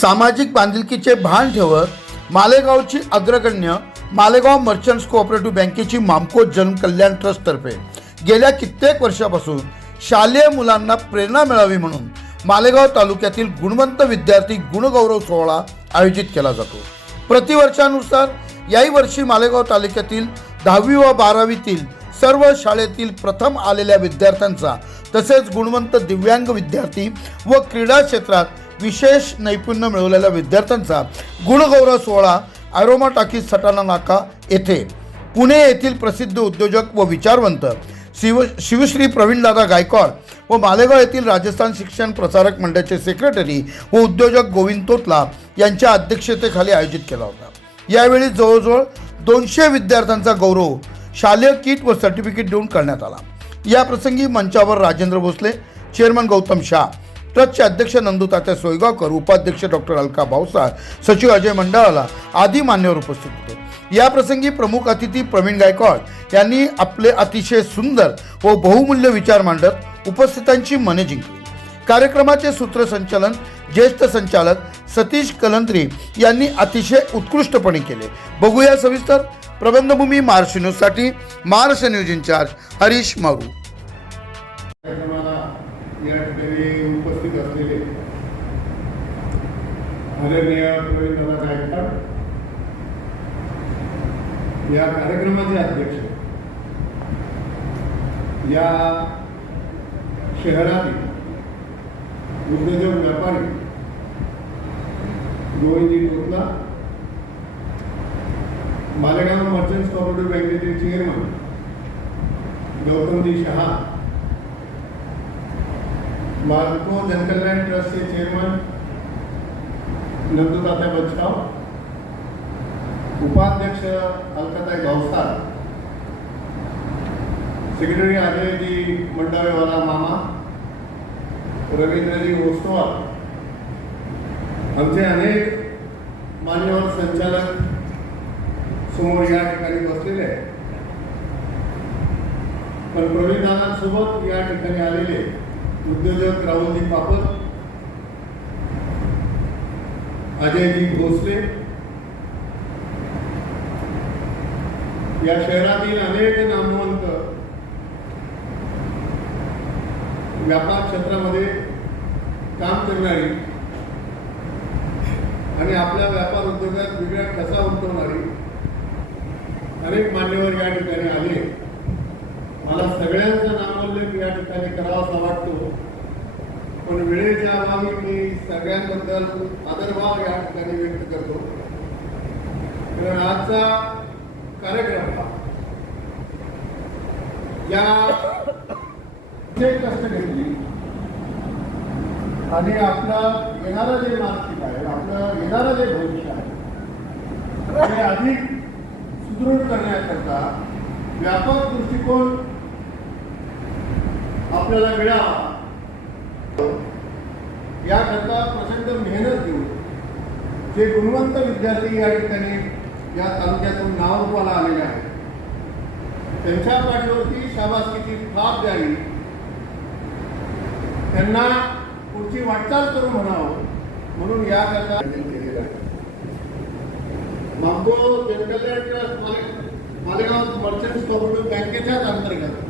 सामाजिक बांधिलकीचे भान ठेवत मालेगावची अग्रगण्य मालेगाव मर्चंट्स कोऑपरेटिव्ह बँकेची मामको जनकल्याण ट्रस्टतर्फे गेल्या कित्येक वर्षापासून शालेय मुलांना प्रेरणा मिळावी म्हणून मालेगाव तालुक्यातील गुणवंत विद्यार्थी गुणगौरव सोहळा आयोजित केला जातो. प्रतिवर्षानुसार याही वर्षी मालेगाव तालुक्यातील दहावी व बारावीतील सर्व शाळेतील प्रथम आलेल्या विद्यार्थ्यांचा तसेच गुणवंत दिव्यांग विद्यार्थी व क्रीडा क्षेत्रात विशेष नैपुण्य मिळवलेल्या विद्यार्थ्यांचा गुणगौरव सोहळा आरोमा टाकीज सटाणा नाका येथे. पुणे येथील प्रसिद्ध उद्योजक व विचारवंत शिव शिवश्री प्रवीणदादा गायकवाड व मालेगाव येथील राजस्थान शिक्षण प्रसारक मंडळाचे सेक्रेटरी व उद्योजक गोविंद तोतला यांच्या अध्यक्षतेखाली आयोजित केला होता. यावेळी जवळजवळ दोनशे विद्यार्थ्यांचा गौरव शालेय किट व सर्टिफिकेट देऊन करण्यात आला. या प्रसंगी मंचावर राजेंद्र भोसले चेअरमन गौतम शाह ट्रस्टचे अध्यक्ष नंदू सोयगावकर उपाध्यक्ष डॉक्टर अलका भावसाळ सचिव अजय मंडळाला आदी मान्यवर उपस्थित होते. या प्रसंगी प्रमुख अतिथी प्रवीण गायकवाड यांनी आपले अतिशय सुंदर व बहुमूल्य विचार मांडत उपस्थितांची मने जिंकली. कार्यक्रमाचे सूत्रसंचालन ज्येष्ठ संचालक सतीश कलंत्री यांनी अतिशय उत्कृष्टपणे केले. बघूया सविस्तर. प्रबंधभूमी महाराष्ट्र न्यूजसाठी महाराष्ट्र न्यूज इंचार्ज हरीश मारू. या ठिकाणी उपस्थित असलेले आदरणीय प्रवीणदादा गायकवाड या कार्यक्रमाचे अध्यक्ष या शहरातील उद्योजक व्यापारी गोविंदजी टोकला मालेगाव मर्चंट्स कॉपरेटिव्ह बँकेचे चेअरमन गौतमजी शहा मार्को जनकल्याण ट्रस्टचे चेअरमन नंदुतात्या बचकाव उपाध्यक्ष अलकाताई गावसार सेक्रेटरी अजयजी मंडावेवाला मामा रवींद्रजी ओस्तवाल आमचे अनेक मान्यवर संचालक समोर या ठिकाणी बसलेले आहेत. पण प्रवीण दादांसोबत या ठिकाणी आलेले उद्योजक राहुलजी पापड अजयजी भोसले या शहरातील अनेक नामवंत व्यापार क्षेत्रामध्ये काम करणारी आणि आपल्या व्यापार उद्योगात वेगळ्या ठसा उमटवणारी अनेक मान्यवर या ठिकाणी आले. मला सगळ्यांचं नाव या ठिकाणी करावासा वाटतो. पण वेळेच्या अभावी मी सगळ्यांबद्दल आदरभाव या ठिकाणी व्यक्त करतो. कारण आजचा कार्यक्रम या कष्ट घेतली आणि आपलं येणारं जे मानसिक आहे आपलं येणारं जे भविष्य आहे ते अधिक सुदृढ करण्याकरता व्यापक दृष्टिकोन आपल्याला मिळावा. याकरता प्रचंड मेहनत घेऊन जे गुणवंत विद्यार्थी या ठिकाणी या तालुक्यातून नावारूपाला आलेले आहेत त्यांच्या पाठीवरती शाबासकीची थाप द्यावी. त्यांना पुढची वाटचाल करून म्हणावं म्हणून याकरता केलेलं आहे. मागो Jankalyan trust Malegaon merchants cooperative बँकेच्याच अंतर्गत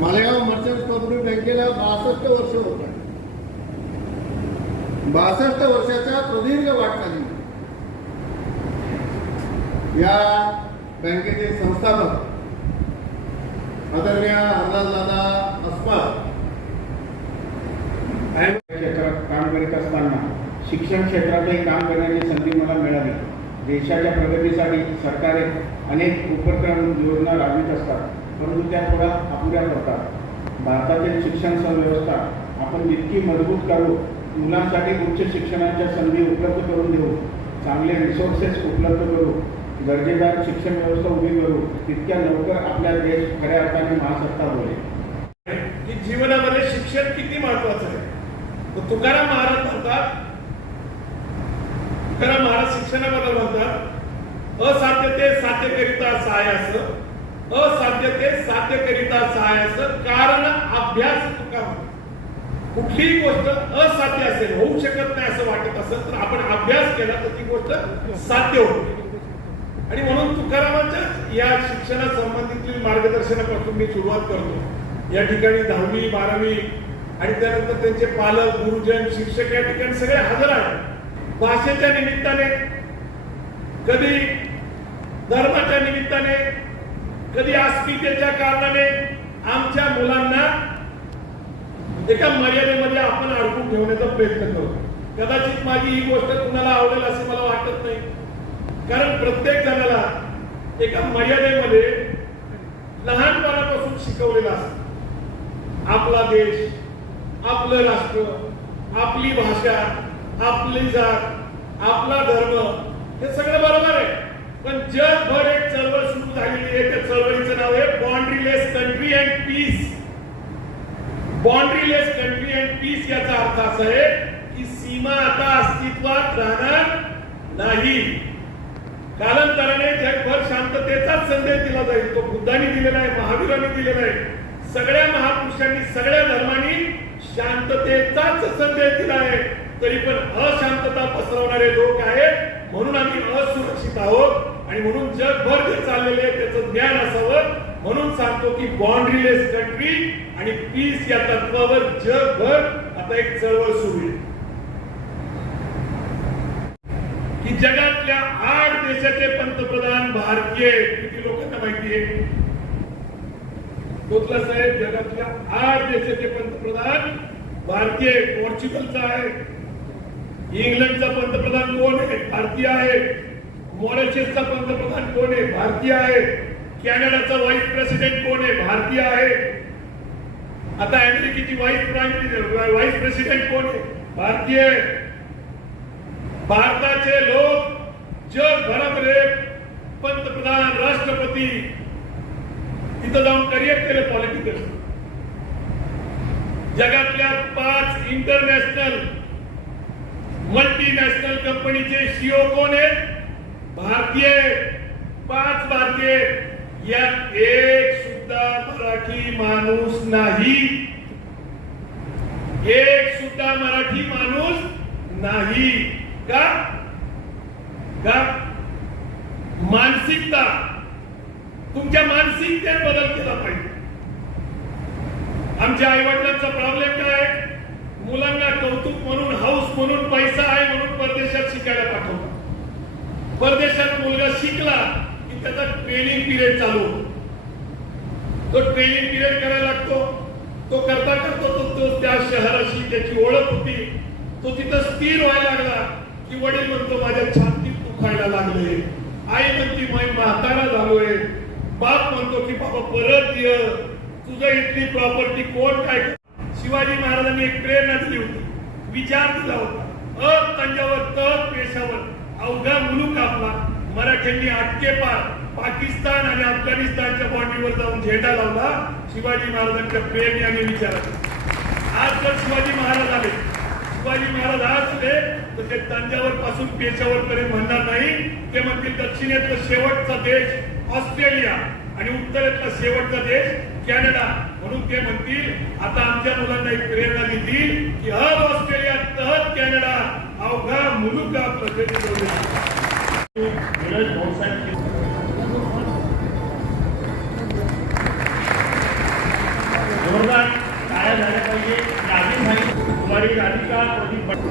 मालेगाव मर्चंट्स गेल्या बासष्ट वर्ष होत आहे बासष्ट वर्षाचा प्रदीर्घ वाटचाली या बँकेचे संस्थापक आदरणीय दादा अस्पार क्षेत्रात काम करीत असताना शिक्षण क्षेत्रातही काम करण्याची संधी मला मिळाली. देशाच्या प्रगतीसाठी सरकारे अनेक उपक्रम योजना राबवित असतात. परंतु त्या थोड्या अपुऱ्या पडतात. भारतातील शिक्षण व्यवस्था आपण जितकी मजबूत करू मुलांसाठी उच्च शिक्षणाच्या संधी उपलब्ध करून देऊ चांगले रिसोर्सेस उपलब्ध करू दर्जेदार शिक्षण व्यवस्था उभी करू तितक्या लवकर आपल्या देश खऱ्या अर्थाने महासत्ता होईल. की जीवनामध्ये शिक्षण किती महत्वाचं आहे? तुकाराम महाराज म्हणतात तुकाराम महाराज शिक्षणाबद्दल म्हणतात असाध्य ते साध्य करिता सहाय्यास असाध्य ते साध्य करिता सहाय्यास कारण अभ्यास चुका कुठलीही गोष्ट असाध्य असेल होऊ शकत नाही असं वाटत असेल तर आपण अभ्यास केला तर ती गोष्ट साध्य होते आणि म्हणून तुकारामांच्या या शिक्षणा संबंधितील मार्गदर्शनापासून मी सुरुवात करतो. या ठिकाणी दहावी बारावी आणि त्यानंतर त्यांचे पालक गुरुजन शिक्षक या ठिकाणी सगळे हजर आहेत. भाषेच्या निमित्ताने कधी धर्माच्या निमित्ताने कधी अस्मितेच्या कारणाने आमच्या मुलांना एका मर्यादेमध्ये आपण अडकून ठेवण्याचा प्रयत्न करतो. कदाचित माझी ही गोष्ट कुणाला आवडेल असे मला वाटत नाही. कारण प्रत्येक जणाला एका मर्यादेमध्ये लहानपणापासून शिकवलेलं असतो. आपला देश आपलं राष्ट्र आपली भाषा आपली जात आपला धर्म हे सगळं बरोबर आहे. पण जगभर एक चळवळ सुरू झालेली आहे. त्या चळवळीचं नाव आहे boundaryless country and peace boundaryless country and peace याचा अर्थ असा आहे की सीमा आता अस्तित्वात राहणार नाही. कालांतराने जगभर शांततेचाच संदेश दिला जाईल. तो बुद्धांनी दिलेला आहे महावीरांनी दिलेला आहे. सगळ्या महापुरुषांनी सगळ्या धर्मांनी शांततेचाच संदेश दिला आहे. तरी पण अशांतता पसरवणारे लोक आहेत म्हणून आम्ही असुरक्षित आहोत आणि म्हणून जगभर जे चाललेले आहे त्याचं ज्ञान असावं. म्हणून सांगतो की बॉन्ड्रीलेस कंट्री आणि पीस या तत्वावर जगभर आता एक चळवळ सुरू आहे. की जगातल्या आठ देशाचे पंतप्रधान भारतीय किती लोकांना माहिती आहे? टोकला साहेब जगातल्या आठ देशाचे पंतप्रधान भारतीय पोर्चुगलचा आहे. इंग्लंडचा पंतप्रधान कोण आहे? भारतीय आहे. मॉरिशसचा पंतप्रधान कोण आहे? भारतीय आहे. कॅनडाचा व्हाईस प्रेसिडेंट कोण आहे? भारतीय आहे. आता अमेरिकेची व्हाईस प्राईम व्हाईस प्रेसिडेंट कोण आहे? भारतीय आहे. भारताचे लोक जगभरामध्ये पंतप्रधान राष्ट्रपती तिथं जाऊन करिअर केलं पॉलिटिकल जगातल्या पाच इंटरनॅशनल मल्टीनॅशनल कंपनीचे सीओ कोण आहेत? भारतीय पाच भारतीय यात एक सुद्धा मराठी माणूस नाही. एक सुद्धा मराठी माणूस नाही. का? का? मानसिकता. तुमच्या मानसिकतेत बदल केला पाहिजे. आमच्या आई वडिलांचा प्रॉब्लेम काय? मुलांना कौतुक म्हणून हाऊस म्हणून पैसा आहे म्हणून परदेशात शिकायला पाठवतो. परदेशात मुलगा शिकला की त्याचा ट्रेनिंग पिरियड चालू. तो ट्रेनिंग पिरियड करायला लागतो. तो करता करतो तो तो त्या शहराशी त्याची ओळख होती. तो तिथं स्थिर व्हायला लागला की वडील म्हणतो माझ्या छातीत दुखायला लागले. आई म्हणती मी म्हातारा झालोय. बाप म्हणतो की बाबा परत ये. तुझं इथली प्रॉपर्टी कोण काय शिवाजी महाराजांनी एक प्रेरणा दिली होती. विचार दिला होता. अ तंजावर तर पेशावर. अवघा मुलूक आपला मराठ्यांनी आटके पार पाकिस्तान आणि अफगाणिस्तानच्या बॉन्ड्रीवर जाऊन झेंडा लावला. शिवाजी महाराजांच्या प्रेम आणि विचारात आज जर शिवाजी महाराज आले शिवाजी महाराज आज आले तर ते तंजावर पासून पेशावर पर्यंत म्हणणार नाही. ते म्हणतील दक्षिणेतला शेवटचा देश ऑस्ट्रेलिया आणि उत्तरेतला शेवटचा देश कॅनडा म्हणून ते म्हणतील आता आमच्या मुलांना एक प्रेरणा दिली की हर ऑस्ट्रेलिया तहत कॅनडा अवघा मुलुक आपलं ते ठरवलं. नीरज भाऊसाहेब जोरदार टाळ्या झाल्या पाहिजे यादी माहिती कुमारी राधिका प्रदीप भट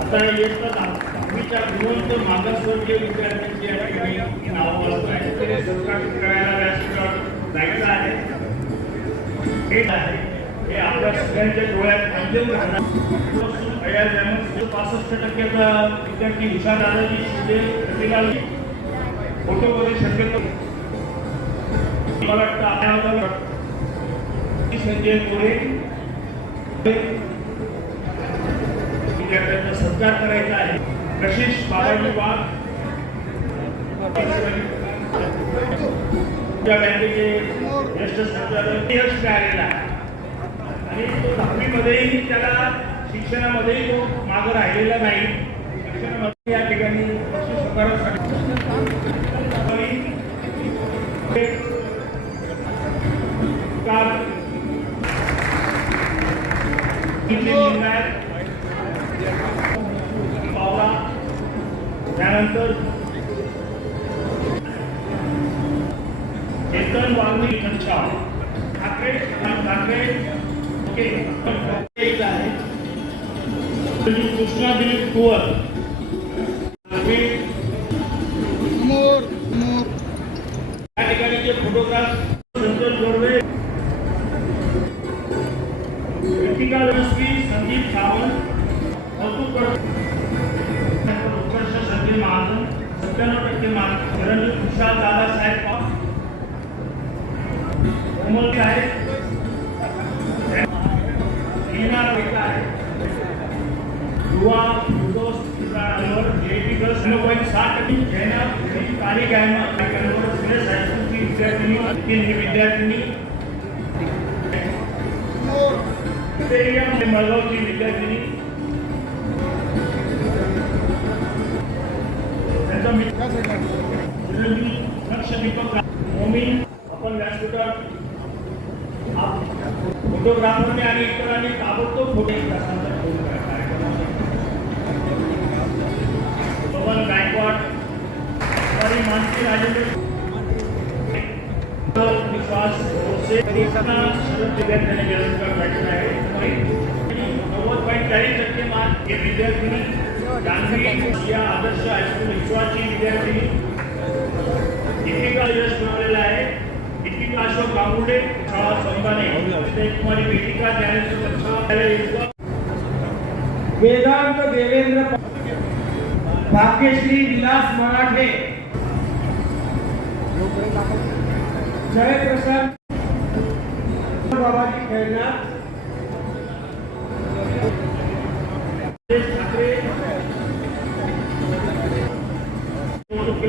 आता येतात दहावीच्या गुणवंत मागासवर्गीय विद्यार्थ्यांची या ठिकाणी नावं करायला व्यासपीठावर जायचं आहे हे आहे हे आपल्या सगळ्यांच्या डोळ्यात अंतिम राहणार पासष्ट टक्क्याचा विद्यार्थी हुशार शिंदे शक्यतो मला वाटतं आपल्याला संजय पुढे विद्यार्थ्यांचा सत्कार करायचा आहे. कशिश बाबाजी वाघ बँकेचे ज्येष्ठ संचालक यश मिळालेला आहे आणि तो दहावीमध्येही त्याला शिक्षणामध्येही तो मागं राहिलेला नाही. शिक्षणामध्ये या ठिकाणी बक्षीस चेतन वाल्मिकी संचा ठाकरे ठाकरे ओके कृष्णा दिलीप कुवर या ठिकाणी जे फोटोग्राफ संतोष गोरवे कृतिका लक्ष्मी संदीप सावंत कौतुक कर- उत्कर्ष संजय महाजन सत्त्याण्णव टक्के मार्क रणजित खुशाल दादासाहेब उमलत आहे येणार व्यक्त आहे युवा युद्धोत्सवावर जेटी प्लस नऊ पॉईंट सात टक्के घेणं ही तारीख आहे मग कार्यक्रमावर जुने संस्कृती विद्यार्थ्यांनी केंद्रीय विद्यार्थ्यांनी मळगावची विद्यार्थ्यांनी त्यांचा मित्र लक्ष दीपक मोमीन आपण व्यासपीठात फोटोग्राफरने आणि इतरांनी ताबडतोब फोटो तासांचा फोन पवन गायकवाड आणि मानसी राजेंद्र विश्वास भोसे कृष्णा शरद विद्यार्थ्यांनी निरंतर भेटला आहे. नव्वद पॉईंट चाळीस टक्के मार्क हे विद्यार्थिनी गांधी या आदर्श हायस्कूल विश्वाची विद्यार्थिनी दीपिका यश मिळवलेला आहे. दीपिका अशोक गांगुर्डे वेदांत देवेंद्र भाग्यश्री विलास मराठे। जयप्रसाद बाबाजी खेलना ठाकरे। निवडणूक